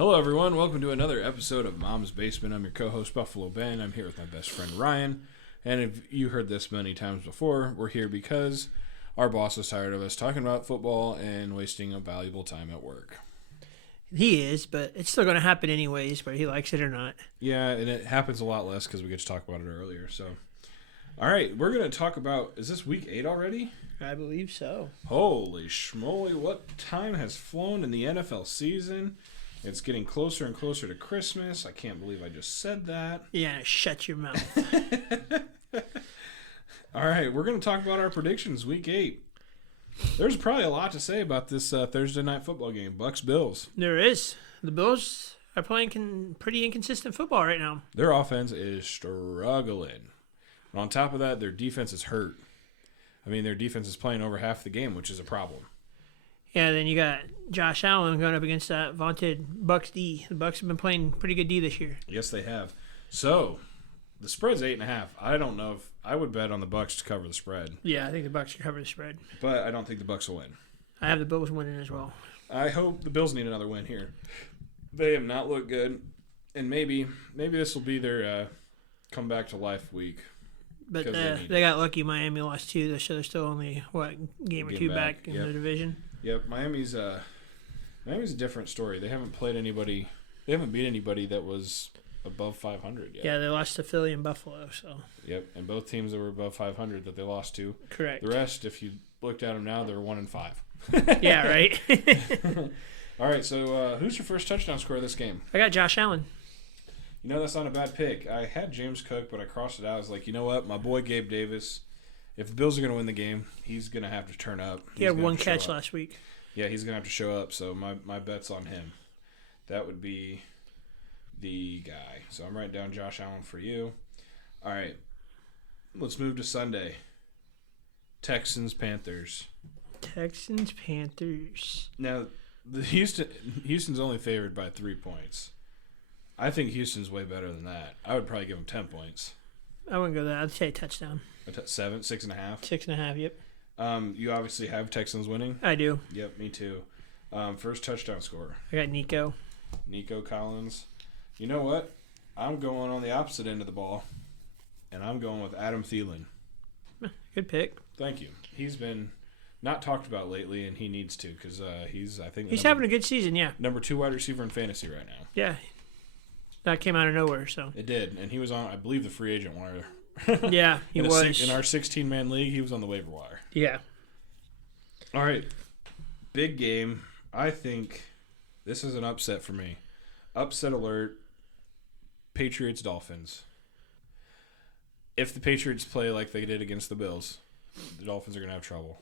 Hello, everyone. Welcome to another episode of Mom's Basement. I'm your co-host, Buffalo Ben. I'm here with my best friend, Ryan. And if you heard this many times before, we're here because our boss is tired of us talking about football and wasting a valuable time at work. He is, but it's still going to happen anyways, whether he likes it or not. Yeah, and it happens a lot less because we get to talk about it earlier. So, all right, we're going to talk about, is this week 8 already? I believe so. Holy schmoly, what time has flown in the NFL season? It's getting closer and closer to Christmas. I can't believe I just said that. Yeah, shut your mouth. All right, we're going to talk about our predictions, week 8. There's probably a lot to say about this Thursday night football game, Bucs-Bills. There is. The Bills are playing pretty inconsistent football right now. Their offense is struggling. And on top of that, their defense is hurt. I mean, their defense is playing over half the game, which is a problem. Yeah, then you got Josh Allen going up against that vaunted Bucs D. The Bucs have been playing pretty good D this year. Yes, they have. So, the spread's 8.5. I don't know if I would bet on the Bucs to cover the spread. Yeah, I think the Bucs should cover the spread. But I don't think the Bucs will win. I have the Bills winning as well. I hope the Bills need another win here. They have not looked good, and maybe this will be their comeback to life week. But they got lucky. Miami lost 2, so they're still only, game or 2 back in the division? Yep, Miami's a different story. They haven't played anybody. They haven't beat anybody that was above 500 yet. Yeah, they lost to Philly and Buffalo. So. Yep, and both teams that were above 500 that they lost to. Correct. The rest, if you looked at them now, they're 1-5. Yeah, right. All right, so who's your first touchdown scorer of this game? I got Josh Allen. You know, that's not a bad pick. I had James Cook, but I crossed it out. I was like, you know what? My boy Gabe Davis, if the Bills are going to win the game, he's going to have to turn up. He had 1 catch last week. Yeah, he's going to have to show up, so my bet's on him. That would be the guy. So I'm writing down Josh Allen for you. All right, let's move to Sunday. Texans-Panthers. Texans-Panthers. Now, Houston's only favored by 3 points. I think Houston's way better than that. I would probably give them 10 points. I wouldn't go there. I'd say touchdown. 7, 6.5? 6.5, yep. You obviously have Texans winning. I do. Yep, me too. First touchdown scorer. I got Nico. Nico Collins. You know what? I'm going on the opposite end of the ball, and I'm going with Adam Thielen. Good pick. Thank you. He's been not talked about lately, and he needs to because he's having a good season, yeah. Number 2 wide receiver in fantasy right now. Yeah. That came out of nowhere, so. It did, and he was on, I believe, the free agent wire. Yeah, he was. In our 16-man league, he was on the waiver wire. Yeah. All right. Big game. I think this is an upset for me. Upset alert. Patriots-Dolphins. If the Patriots play like they did against the Bills, the Dolphins are going to have trouble.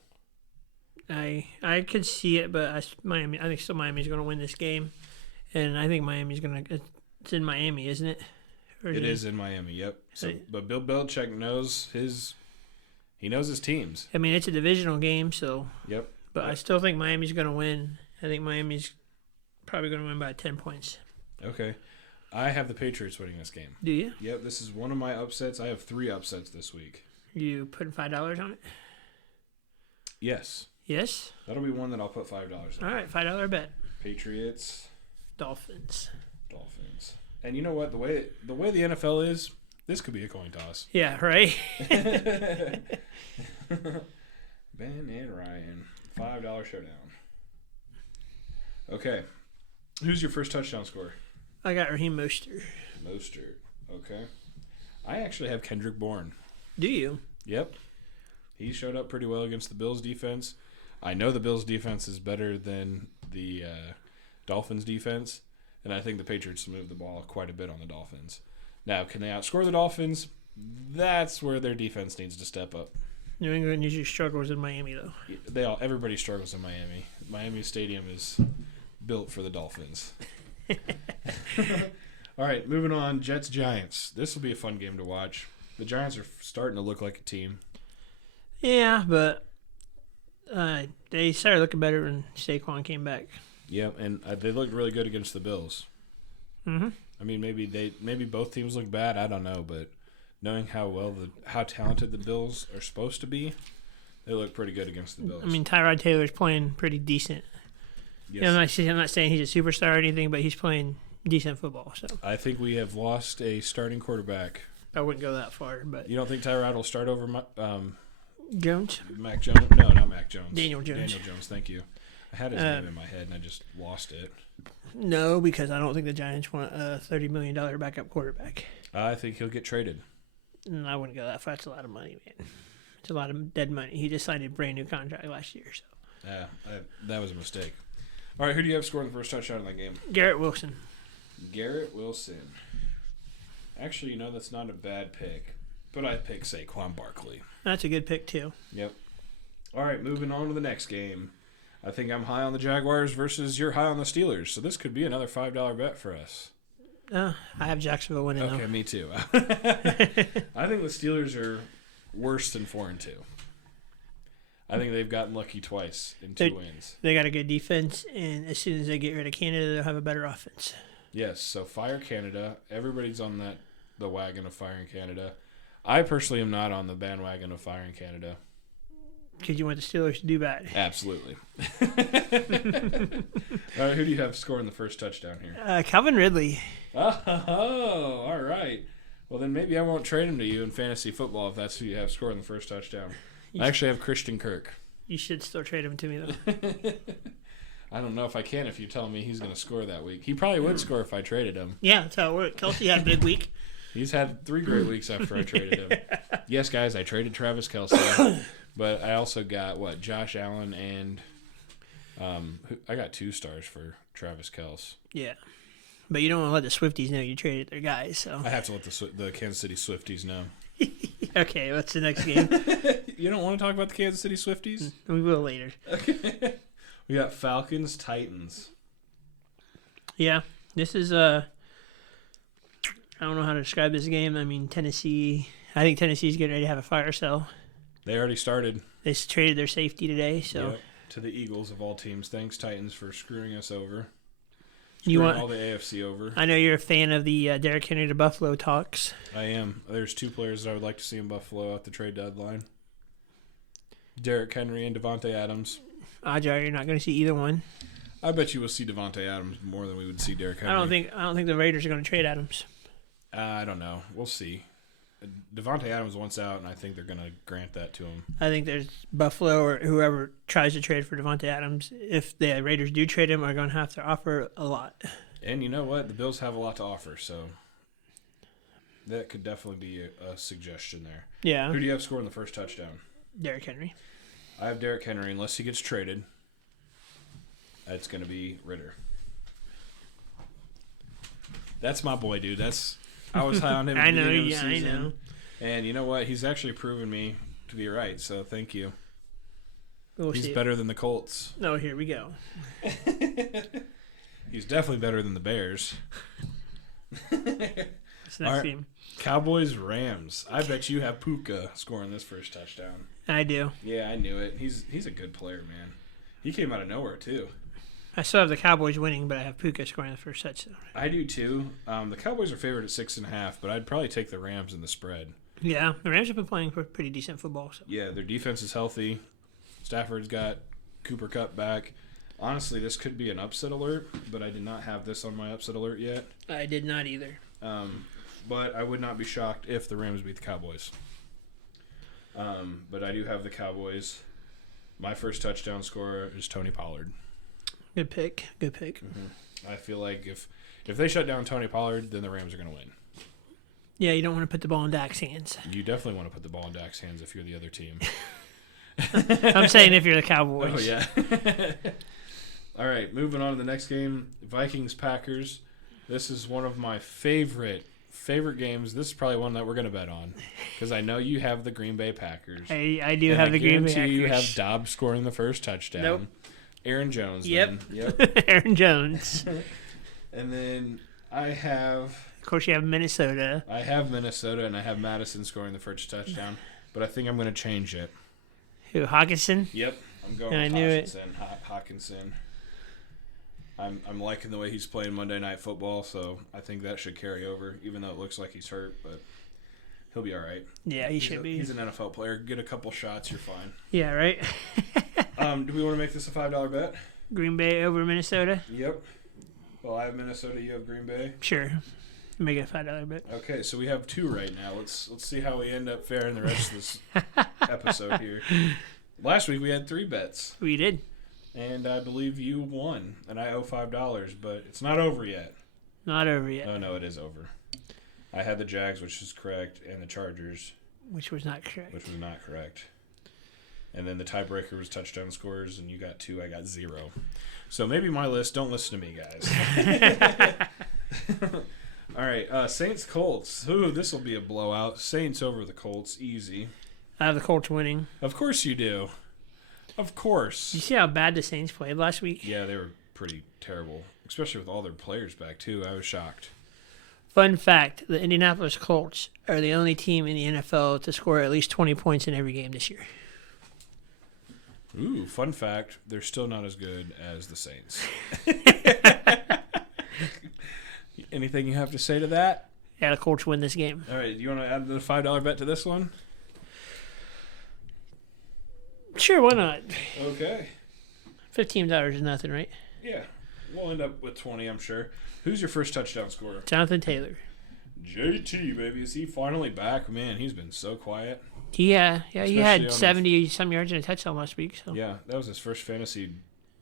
I could see it, but I think still Miami's going to win this game. And I think Miami's going to... It's in Miami, isn't it? It is in Miami, yep. So, but Bill Belichick knows his teams. I mean, it's a divisional game, so. Yep. But I still think Miami's going to win. I think Miami's probably going to win by 10 points. Okay. I have the Patriots winning this game. Do you? Yep, this is one of my upsets. I have 3 upsets this week. You putting $5 on it? Yes. Yes? That'll be one that I'll put $5 on. All right, $5 bet. Patriots. Dolphins. And you know what? The way the NFL is, this could be a coin toss. Yeah, right? Ben and Ryan. $5 showdown. Okay. Who's your first touchdown scorer? I got Raheem Mostert. Okay. I actually have Kendrick Bourne. Do you? Yep. He showed up pretty well against the Bills defense. I know the Bills defense is better than the Dolphins defense. And I think the Patriots move the ball quite a bit on the Dolphins. Now, can they outscore the Dolphins? That's where their defense needs to step up. New England usually struggles in Miami, though. Everybody struggles in Miami. Miami Stadium is built for the Dolphins. All right, moving on. Jets-Giants. This will be a fun game to watch. The Giants are starting to look like a team. Yeah, but they started looking better when Saquon came back. Yeah, and they looked really good against the Bills. Mm-hmm. I mean, maybe both teams look bad. I don't know, but knowing how talented the Bills are supposed to be, they look pretty good against the Bills. I mean, Tyrod Taylor's playing pretty decent. Yes. Yeah, I'm not saying he's a superstar or anything, but he's playing decent football. So I think we have lost a starting quarterback. I wouldn't go that far, but You don't think Tyrod will start over Jones, Mac Jones? No, not Mac Jones. Daniel Jones. Daniel Jones, thank you. I had his name in my head and I just lost it. No, because I don't think the Giants want a $30 million backup quarterback. I think he'll get traded. And I wouldn't go that far. That's a lot of money, man. It's a lot of dead money. He just signed a brand new contract last year. So Yeah, that was a mistake. All right, who do you have scoring the first touchdown in that game? Garrett Wilson. Garrett Wilson. Actually, that's not a bad pick. But I pick Saquon Barkley. That's a good pick, too. Yep. All right, moving on to the next game. I think I'm high on the Jaguars versus you're high on the Steelers. So this could be another $5 bet for us. I have Jacksonville winning, Okay, though. me too. I think the Steelers are worse than 4-2. I think they've gotten lucky twice in 2 wins. They got a good defense, and as soon as they get rid of Canada, they'll have a better offense. Yes, so fire Canada. Everybody's on the wagon of firing Canada. I personally am not on the bandwagon of firing Canada. Because you want the Steelers to do bad. Absolutely. All right, who do you have scoring the first touchdown here? Calvin Ridley. Oh, all right. Well, then maybe I won't trade him to you in fantasy football if that's who you have scoring the first touchdown. I actually have Christian Kirk. You should still trade him to me, though. I don't know if I can if you tell me he's going to score that week. He probably would score if I traded him. Yeah, that's how it worked. Kelsey had a big week. He's had 3 great weeks after I traded him. Yes, guys, I traded Travis Kelce, but I also got, Josh Allen and I got 2 stars for Travis Kelce. Yeah. But you don't want to let the Swifties know you traded their guys, so. I have to let the Kansas City Swifties know. Okay, what's the next game? You don't want to talk about the Kansas City Swifties? We will later. Okay. We got Falcons, Titans. Yeah, this is I don't know how to describe this game. I mean, I think Tennessee's getting ready to have a fire sale. They already started. They traded their safety today, so. Yep. To the Eagles of all teams. Thanks, Titans, for screwing us over. You want all the AFC over. I know you're a fan of the Derrick Henry to Buffalo talks. I am. There's 2 players that I would like to see in Buffalo at the trade deadline. Derrick Henry and Devontae Adams. Ajar, you're not going to see either one. I bet you will see Devontae Adams more than we would see Derrick Henry. I don't think the Raiders are going to trade Adams. I don't know. We'll see. Devontae Adams wants out, and I think they're going to grant that to him. I think there's Buffalo or whoever tries to trade for Devontae Adams. If the Raiders do trade him, are going to have to offer a lot. And you know what? The Bills have a lot to offer, so that could definitely be a suggestion there. Yeah. Who do you have scoring the first touchdown? Derrick Henry. I have Derrick Henry, unless he gets traded. It's going to be Ritter. That's my boy, dude. I was high on him. I know, at the beginning of the yeah, I season. know. And you know what? He's actually proven me to be right, so thank you. He's see. better than the Colts. No, here we go. He's definitely better than the Bears. This next All right. game. Cowboys, Rams. I bet you have Puka scoring this first touchdown. I do. Yeah, I knew it. He's a good player, man. He came out of nowhere, too. I still have the Cowboys winning, but I have Puka scoring the first touchdown. I do, too. The Cowboys are favored at 6.5, but I'd probably take the Rams in the spread. Yeah, the Rams have been playing pretty decent football. So. Yeah, their defense is healthy. Stafford's got Cooper Kupp back. Honestly, this could be an upset alert, but I did not have this on my upset alert yet. I did not either. But I would not be shocked if the Rams beat the Cowboys. But I do have the Cowboys. My first touchdown scorer is Tony Pollard. Good pick. Good pick. Mm-hmm. I feel like if they shut down Tony Pollard, then the Rams are going to win. Yeah, you don't want to put the ball in Dak's hands. You definitely want to put the ball in Dak's hands if you're the other team. I'm saying if you're the Cowboys. Oh, yeah. All right, moving on to the next game. Vikings-Packers. This is one of my favorite games. This is probably one that we're going to bet on because I know you have the Green Bay Packers. I do have the Green Bay Packers. You have Dobbs scoring the first touchdown. Nope. Aaron Jones. Yep. Then. Yep. Aaron Jones. And then I have... Of course, you have Minnesota. I have Minnesota, and I have Madison scoring the first touchdown. But I think I'm going to change it. Who, Hawkinson? Yep. I'm going I with knew it. Hawkinson. I'm liking the way he's playing Monday Night Football, so I think that should carry over, even though it looks like he's hurt, but he'll be all right. Yeah, he should be. He's an NFL player. Get a couple shots, you're fine. Yeah, right? Do we want to make this a $5 bet? Green Bay over Minnesota. Yep. Well, I have Minnesota. You have Green Bay. Sure. Make it a $5 bet. Okay, so we have 2 right now. Let's see how we end up faring the rest of this episode here. Last week we had 3 bets. We did. And I believe you won, and I owe $5, but it's not over yet. Not over yet. Oh, no, it is over. I had the Jags, which is correct, and the Chargers, Which was not correct. which was not correct. And then the tiebreaker was touchdown scores, and you got 2, I got 0. So maybe my list, don't listen to me, guys. All right, Saints-Colts. Ooh, this will be a blowout. Saints over the Colts, easy. I have the Colts winning. Of course you do. Of course. Did you see how bad the Saints played last week? Yeah, they were pretty terrible, especially with all their players back, too. I was shocked. Fun fact, the Indianapolis Colts are the only team in the NFL to score at least 20 points in every game this year. Ooh, fun fact, they're still not as good as the Saints. Anything you have to say to that? Yeah, the Colts win this game. All right, you want to add the $5 bet to this one? Sure, why not? Okay. $15 is nothing, right? Yeah, we'll end up with 20, I'm sure. Who's your first touchdown scorer? Jonathan Taylor. JT, baby. Is he finally back? Man, he's been so quiet. He Especially had on 70-some yards and a touchdown last week. So Yeah, that was his first fantasy,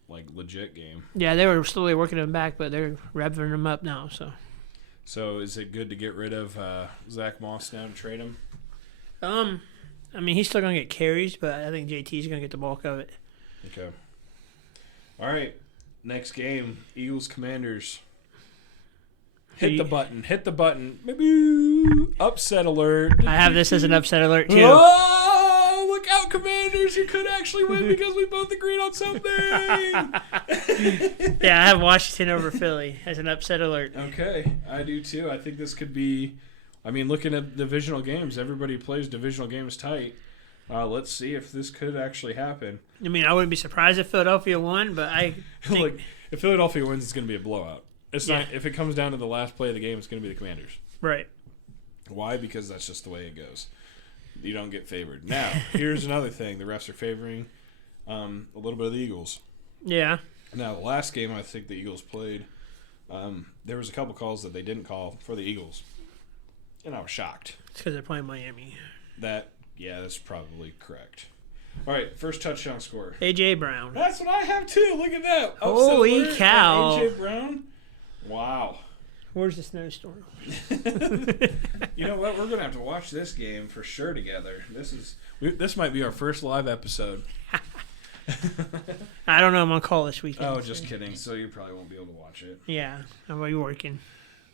legit game. yeah, they were slowly working him back, but they're revving him up now. So is it good to get rid of Zach Moss now to trade him? I mean, he's still gonna get carries, but I think JT's gonna get the bulk of it. Okay. All right. Next game, Eagles-Commanders. Hit the button. Hit the button. Maybe upset alert. I have this as an upset alert too. Oh, look out, Commanders! You could actually win because we both agreed on something. Yeah, I have Washington over Philly as an upset alert. Okay, I do too. I think this could be. I mean, looking at divisional games, everybody plays divisional games tight. Let's see if this could actually happen. I mean, I wouldn't be surprised if Philadelphia won, but I think Like, if Philadelphia wins, it's going to be a blowout. It's not. If it comes down to the last play of the game, it's going to be the Commanders. right. Why? Because that's just the way it goes. You don't get favored. Now, here's another thing. The refs are favoring a little bit of the Eagles. Yeah. Now, the last game I think the Eagles played, there was a couple calls that they didn't call for the Eagles. And I was shocked. It's because they're playing Miami. That's probably correct. All right, first touchdown score. A.J. Brown. That's what I have, too. Look at that. Upset Holy alert cow. by A.J. Brown. Wow. Where's the snowstorm? You know what? We're going to have to watch this game for sure together. This might be our first live episode. I don't know. I'm on call this weekend. Oh, just kidding. So you probably won't be able to watch it. Yeah. How about you working?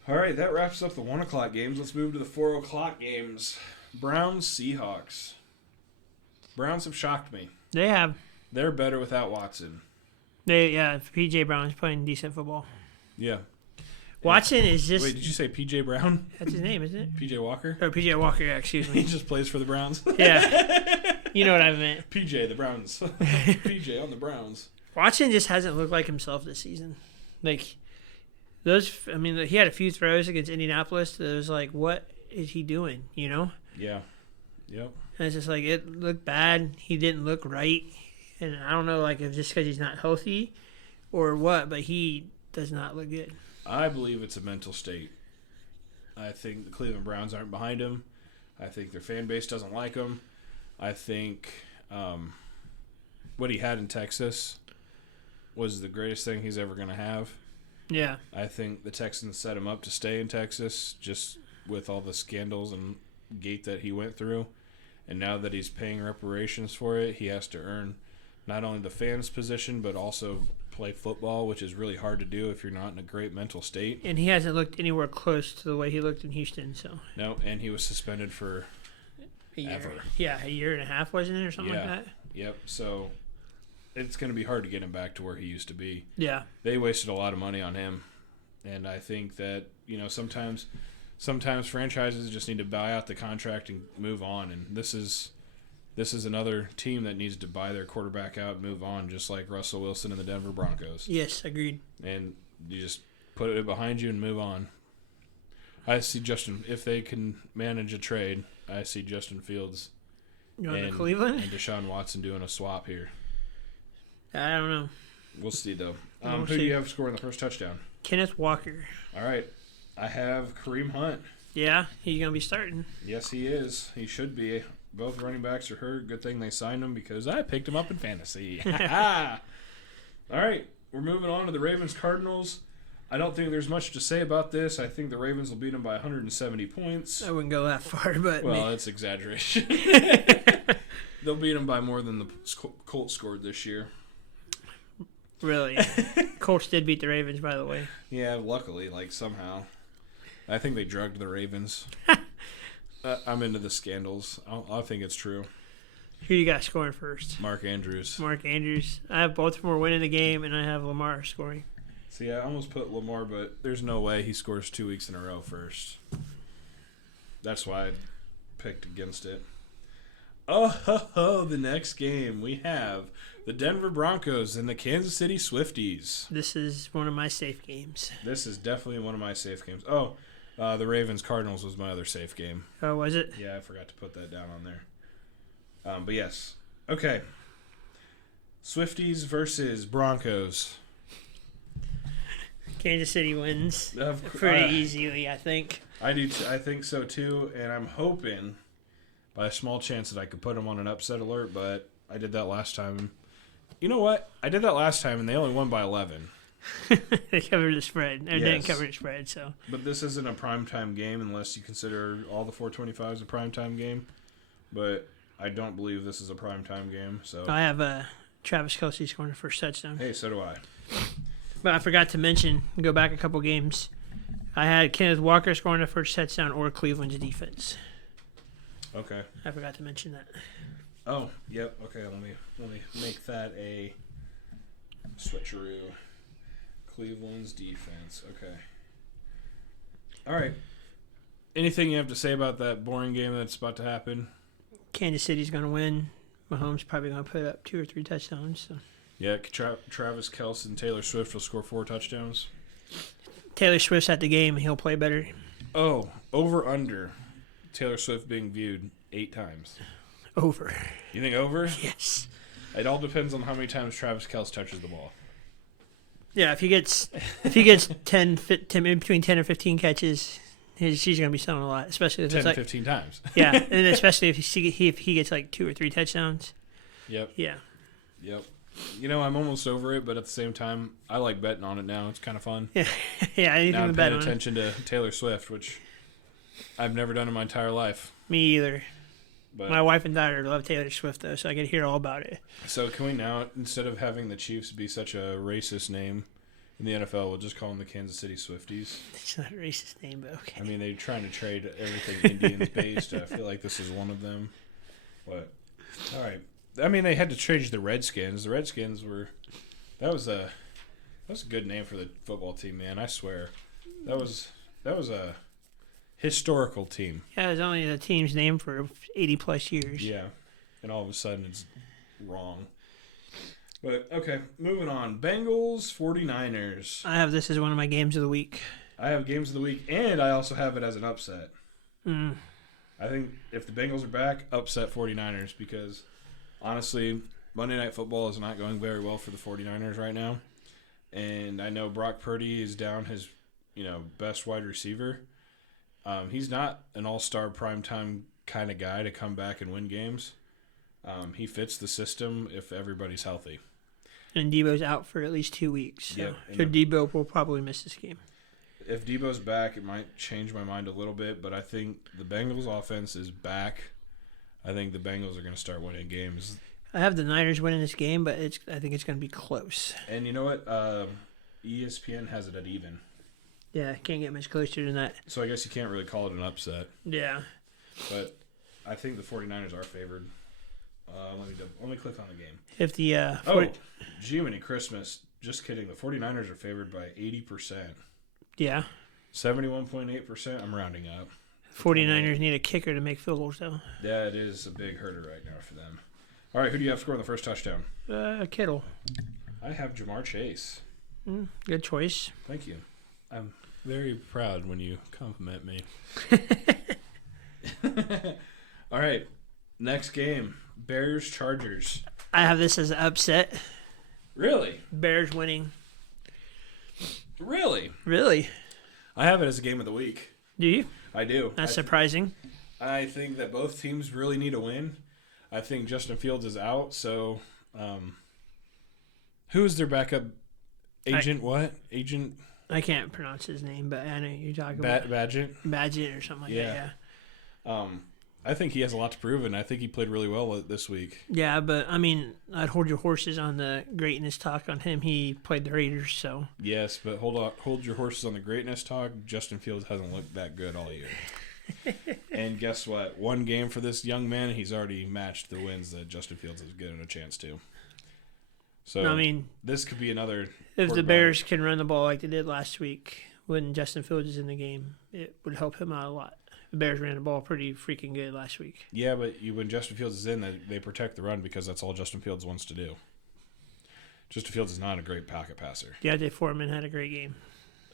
All right, that wraps up the 1 o'clock games. Let's move to the 4 o'clock games. Browns, Seahawks. Browns have shocked me. They have. They're better without Watson. P.J. Brown's playing decent football. Yeah. Watson is just... Wait, did you say P.J. Brown? That's his name, isn't it? P.J. Walker? Or P.J. Walker, yeah, excuse He me. just plays for the Browns. Yeah. You know what I meant. P.J. the Browns. P.J. on the Browns. Watson just hasn't looked like himself this season. Like, he had a few throws against Indianapolis that was like, what is he doing, you know? Yeah. Yep. And it's just like, it looked bad. He didn't look right. And I don't know, like, if just because he's not healthy or what, but he does not look good. I believe it's a mental state. I think the Cleveland Browns aren't behind him. I think their fan base doesn't like him. I think what he had in Texas was the greatest thing he's ever going to have. Yeah. I think the Texans set him up to stay in Texas just with all the scandals and gate that he went through. And now that he's paying reparations for it, he has to earn not only the fans' position but also play football, which is really hard to do if you're not in a great mental state. And he hasn't looked anywhere close to the way he looked in Houston. So No, and he was suspended for a year. ever. Yeah, a year and a half, wasn't it, or something like that? Yep. So it's going to be hard to get him back to where he used to be. Yeah. They wasted a lot of money on him, and I think that sometimes franchises just need to buy out the contract and move on. And this is another team that needs to buy their quarterback out and move on, just like Russell Wilson and the Denver Broncos. Yes, agreed. And you just put it behind you and move on. I see if they can manage a trade, I see Justin Fields You want and to Cleveland? and Deshaun Watson doing a swap here. I don't know. We'll see, though. We'll Who see. do you have scoring the first touchdown? Kenneth Walker. All right. I have Kareem Hunt. Yeah, he's going to be starting. Yes, he is. He should be. Both running backs are hurt. Good thing they signed him because I picked him up in fantasy. All right. We're moving on to the Ravens-Cardinals. I don't think there's much to say about this. I think the Ravens will beat them by 170 points. I wouldn't go that far, but... Well, that's exaggeration. They'll beat them by more than the Colts scored this year. Really? Colts did beat the Ravens, by the way. Yeah, luckily, somehow. I think they drugged the Ravens. I'm into the scandals. I think it's true. Who you got scoring first? Mark Andrews. Mark Andrews. I have Baltimore winning the game, and I have Lamar scoring. See, I almost put Lamar, but there's no way he scores 2 weeks in a row first. That's why I picked against it. The next game we have the Denver Broncos and the Kansas City Swifties. This is one of my safe games. This is definitely one of my safe games. The Ravens-Cardinals was my other safe game. Oh, was it? Yeah, I forgot to put that down on there. But yes. Okay. Swifties versus Broncos. Kansas City wins pretty easily, I think. I do. I think so too, and I'm hoping by a small chance that I could put them on an upset alert. But I did that last time. You know what? I did that last time, and they only won by 11. They covered the spread. They didn't cover the spread, so. But this isn't a primetime game unless you consider all the 425s a primetime game. But I don't believe this is a primetime game. So I have Travis Kelce scoring the first touchdown. Hey, so do I. But I forgot to mention, go back a couple games. I had Kenneth Walker scoring the first touchdown or Cleveland's defense. Okay. I forgot to mention that. Oh, yep. Okay, let me make that a switcheroo. Cleveland's defense. Okay. All right. Anything you have to say about that boring game that's about to happen? Kansas City's going to win. Mahomes probably going to put up 2 or 3 touchdowns. So. Yeah, Travis Kelce and Taylor Swift will score 4 touchdowns. Taylor Swift's at the game, and he'll play better. Oh, over-under. Taylor Swift being viewed 8 times. Over. You think over? Yes. It all depends on how many times Travis Kelce touches the ball. Yeah, if he gets 10, between 10 and 15 catches, she's going to be selling a lot, especially if 10 it's to 15 times. Yeah, and especially if he gets 2 or 3 touchdowns. Yep. Yeah. Yep. I'm almost over it, but at the same time, I like betting on it now. It's kind of fun. Yeah, anything now to I'm bet paying on. attention to Taylor Swift, which I've never done in my entire life. Me either. But my wife and daughter love Taylor Swift, though, so I get to hear all about it. So can we now, instead of having the Chiefs be such a racist name in the NFL, we'll just call them the Kansas City Swifties? It's not a racist name, but okay. I mean, they're trying to trade everything Indians-based. I feel like this is one of them. But, all right. I mean, they had to trade the Redskins. The Redskins were... That was a good name for the football team, man. I swear. That was a historical team. Yeah, it was only the team's name for 80-plus years. Yeah. And all of a sudden it's wrong. But, okay, moving on. Bengals, 49ers. I have this as one of my games of the week. I have games of the week, and I also have it as an upset. Mm. I think if the Bengals are back, upset 49ers because, honestly, Monday Night Football is not going very well for the 49ers right now. And I know Brock Purdy is down his, best wide receiver. He's not an all-star primetime kind of guy to come back and win games. He fits the system if everybody's healthy. And Debo's out for at least 2 weeks. So Debo will probably miss this game. If Debo's back, it might change my mind a little bit, but I think the Bengals offense is back. I think the Bengals are going to start winning games. I have the Niners winning this game, but I think it's going to be close. And you know what? ESPN has it at even. Yeah, can't get much closer than that. So I guess you can't really call it an upset. Yeah. But I think the 49ers are favored. Let me click on the game. If the Jiminy Christmas. Just kidding. The 49ers are favored by 80%. Yeah. 71.8%. I'm rounding up. 49ers need a kicker to make field goals, though. Yeah, it is a big hurter right now for them. All right, who do you have scoring the first touchdown? Kittle. I have Jamar Chase. Good choice. Thank you. I'm very proud when you compliment me. All right, next game. Bears-Chargers. I have this as an upset. Really? Bears winning. Really? Really? I have it as a game of the week. Do you? I do. That's surprising. I think that both teams really need a win. I think Justin Fields is out, so who is their backup agent? Agent? I can't pronounce his name, but I know you're talking about Badgett or something like that. Yeah. I think he has a lot to prove, and I think he played really well this week. Yeah, but I mean, I'd hold your horses on the greatness talk on him. He played the Raiders, so. Yes, but hold your horses on the greatness talk. Justin Fields hasn't looked that good all year. And guess what? One game for this young man, and he's already matched the wins that Justin Fields is getting a chance to. So I mean, this could be another. If the Bears can run the ball like they did last week when Justin Fields is in the game, it would help him out a lot. The Bears ran the ball pretty freaking good last week. Yeah, but when Justin Fields is in, they protect the run because that's all Justin Fields wants to do. Justin Fields is not a great pocket passer. Deontay Foreman had a great game.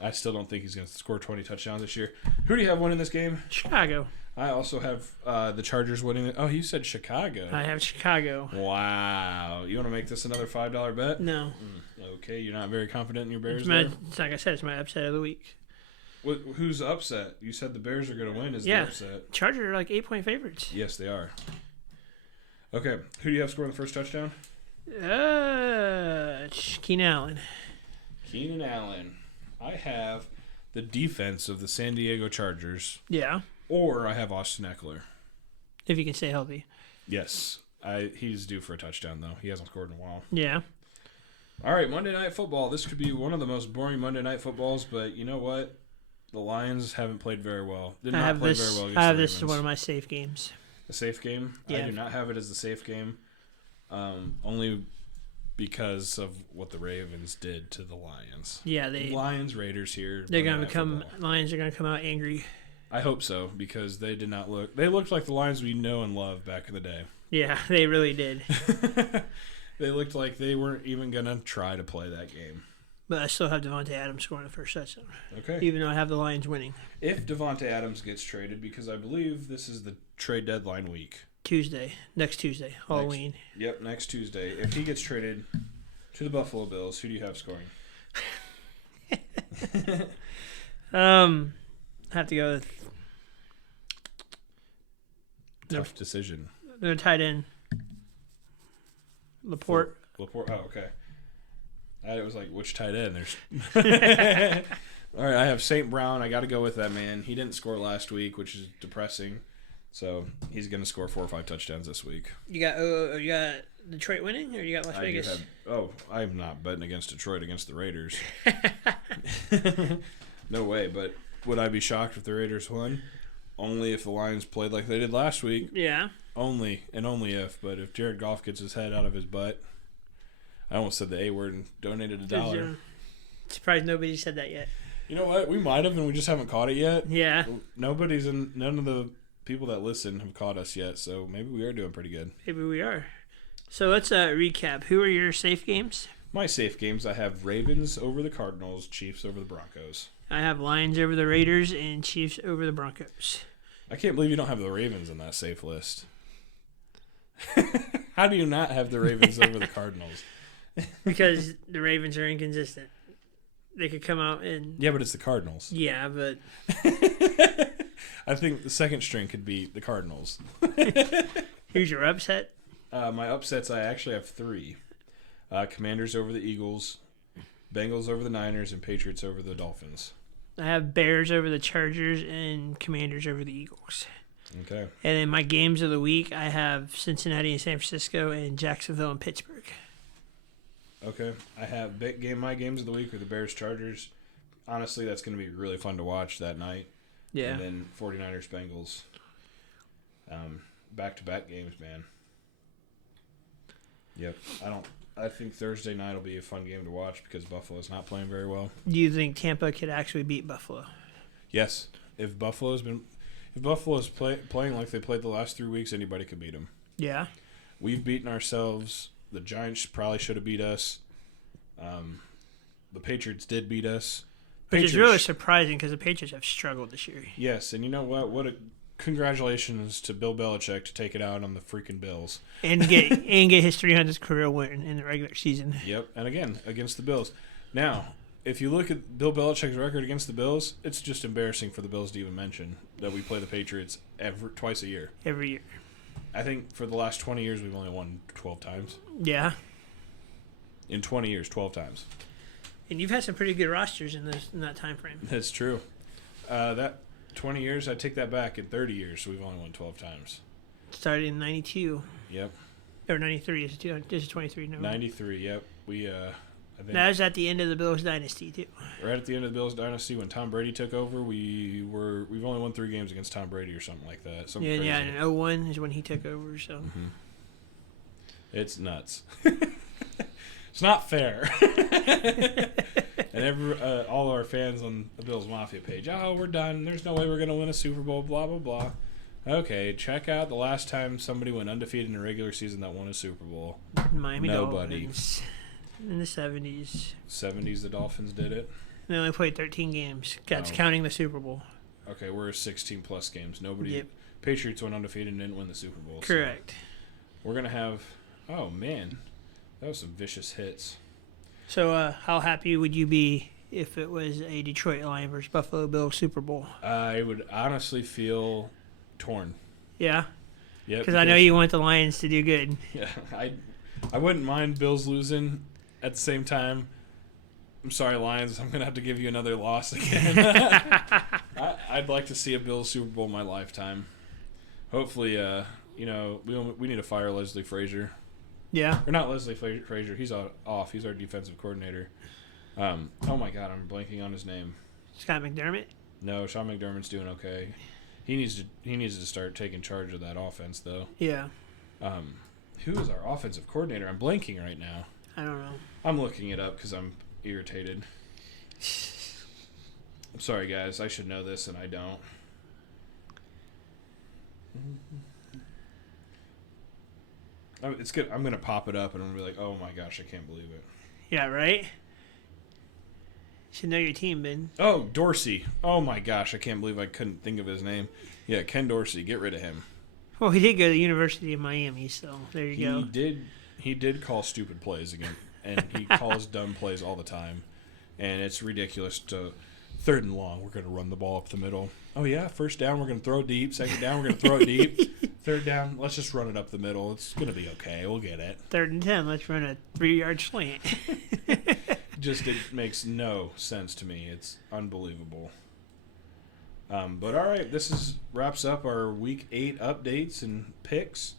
I still don't think he's going to score 20 touchdowns this year. Who do you have winning this game? Chicago. I also have the Chargers winning it. Oh, you said Chicago. I have Chicago. Wow. You want to make this another $5 bet? No. Okay, you're not very confident in your Bears It's like I said, it's my upset of the week. Who's upset? You said the Bears are going to win. Is the upset? Chargers are like 8-point favorites. Yes, they are. Okay, who do you have scoring the first touchdown? Keenan Allen. Keenan Allen. I have the defense of the San Diego Chargers. Yeah. Or I have Austin Eckler. If he can stay healthy. Yes. He's due for a touchdown, though. He hasn't scored in a while. Yeah. All right, Monday Night Football. This could be one of the most boring Monday Night Footballs, but you know what? The Lions haven't played very well. Did not play very well against the Ravens. This as one of my safe games. A safe game? Yeah. I do not have it as the safe game. Only because of what the Ravens did to the Lions. Yeah, Lions, Raiders here. They're going to become Lions are going to come out angry. I hope so because they did not look. They looked like the Lions we know and love back in the day. Yeah, they really did. They looked like they weren't even going to try to play that game. But I still have Devontae Adams scoring the first touchdown. Okay. Even though I have the Lions winning. If Devontae Adams gets traded, because I believe this is the trade deadline week. Next Tuesday, Halloween. Next Tuesday. If he gets traded to the Buffalo Bills, who do you have scoring? I have to go with tough decision. They're tight end. Laporte. Laporte. Oh, okay. It was like, which tight end? There's. All right, I have St. Brown. I got to go with that man. He didn't score last week, which is depressing. So he's going to score 4 or 5 touchdowns this week. You got Detroit winning, or you got Las Vegas? I'm not betting against Detroit against the Raiders. No way. But would I be shocked if the Raiders won? Only if the Lions played like they did last week. Yeah. Only if. But if Jared Goff gets his head out of his butt. I almost said the A word and donated $1. Surprised nobody said that yet. You know what? We might have, and we just haven't caught it yet. Yeah. None of the people that listen have caught us yet, so maybe we are doing pretty good. Maybe we are. So let's recap. Who are your safe games? My safe games, I have Ravens over the Cardinals, Chiefs over the Broncos. I have Lions over the Raiders and Chiefs over the Broncos. I can't believe you don't have the Ravens in that safe list. How do you not have the Ravens over the Cardinals? Because the Ravens are inconsistent. They could come out and... Yeah, but it's the Cardinals. Yeah, but... I think the second string could be the Cardinals. Here's your upset. My upsets, I actually have 3. Commanders over the Eagles, Bengals over the Niners, and Patriots over the Dolphins. I have Bears over the Chargers and Commanders over the Eagles. Okay. And in my games of the week, I have Cincinnati and San Francisco and Jacksonville and Pittsburgh. Okay. I have my games of the week are the Bears Chargers. Honestly, that's going to be really fun to watch that night. Yeah. And then 49ers Bengals. Back-to-back games, man. Yep. I think Thursday night will be a fun game to watch because Buffalo's not playing very well. Do you think Tampa could actually beat Buffalo? Yes. If Buffalo's playing like they played the last 3 weeks, anybody could beat them. Yeah. We've beaten ourselves. The Giants probably should have beat us. The Patriots did beat us. Which is really surprising because the Patriots have struggled this year. Yes, and you know what? congratulations to Bill Belichick to take it out on the freaking Bills. And get his 300th career win in the regular season. Yep, and again, against the Bills. Now, if you look at Bill Belichick's record against the Bills, it's just embarrassing for the Bills to even mention that we play the Patriots twice a year. Every year. I think for the last 20 years, we've only won 12 times. Yeah. In 20 years, 12 times. And you've had some pretty good rosters in that time frame. That's true. That 20 years, I take that back. In 30 years, we've only won 12 times. Started in 92. Yep. Or 93. This is 23. No. 93, yep. I think that was at the end of the Bills dynasty, too. right at the end of the Bills dynasty when Tom Brady took over, we've only won 3 games against Tom Brady or something like that. Something crazy. Yeah, and 01 is when he took over, so. Mm-hmm. It's nuts. It's not fair. And all our fans on the Bills Mafia page, oh, we're done. There's no way we're going to win a Super Bowl, blah, blah, blah. Okay, check out the last time somebody went undefeated in a regular season that won a Super Bowl. Miami Nobody. Dolphins in the 70s. 70s, the Dolphins did it. They only played 13 games. That's Oh. counting the Super Bowl. Okay, we're 16-plus games. Nobody. Yep. Patriots went undefeated and didn't win the Super Bowl. Correct. So we're going to have... Oh, man. That was some vicious hits. So how happy would you be if it was a Detroit Lions versus Buffalo Bills Super Bowl? I would honestly feel torn. Yeah? Yep, Because I know you want the Lions to do good. Yeah, I wouldn't mind Bills losing. At the same time, I'm sorry, Lions. I'm going to have to give you another loss again. I'd like to see a Bills Super Bowl in my lifetime. Hopefully, we need to fire Leslie Frazier. Yeah. Or not Leslie Frazier. He's off. He's our defensive coordinator. Oh, my God. I'm blanking on his name. Scott McDermott? No, Sean McDermott's doing okay. He needs to start taking charge of that offense, though. Yeah. Who is our offensive coordinator? I'm blanking right now. I don't know. I'm looking it up because I'm irritated. I'm sorry, guys. I should know this, and I don't. It's good. I'm going to pop it up, and I'm going to be like, oh, my gosh, I can't believe it. Yeah, right? You should know your team, Ben. Oh, Dorsey. Oh, my gosh. I can't believe I couldn't think of his name. Yeah, Ken Dorsey. Get rid of him. Well, he did go to the University of Miami, so there you go. He did call stupid plays again, and he calls dumb plays all the time, and it's ridiculous. To 3rd and long, we're going to run the ball up the middle. Oh yeah, 1st down, we're going to throw it deep. 2nd down, we're going to throw it deep. 3rd down, let's just run it up the middle. It's going to be okay. We'll get it. 3rd and 10, let's run a 3-yard slant. It makes no sense to me. It's unbelievable. But all right, this wraps up our Week 8 updates and picks.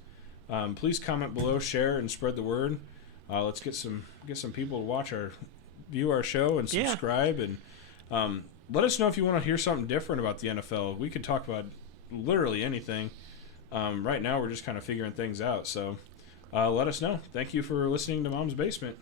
Please comment below, share, and spread the word. Let's get some people to view our show and subscribe. Yeah. And let us know if you want to hear something different about the NFL. We could talk about literally anything. Right now, we're just kind of figuring things out. So let us know. Thank you for listening to Mom's Basement.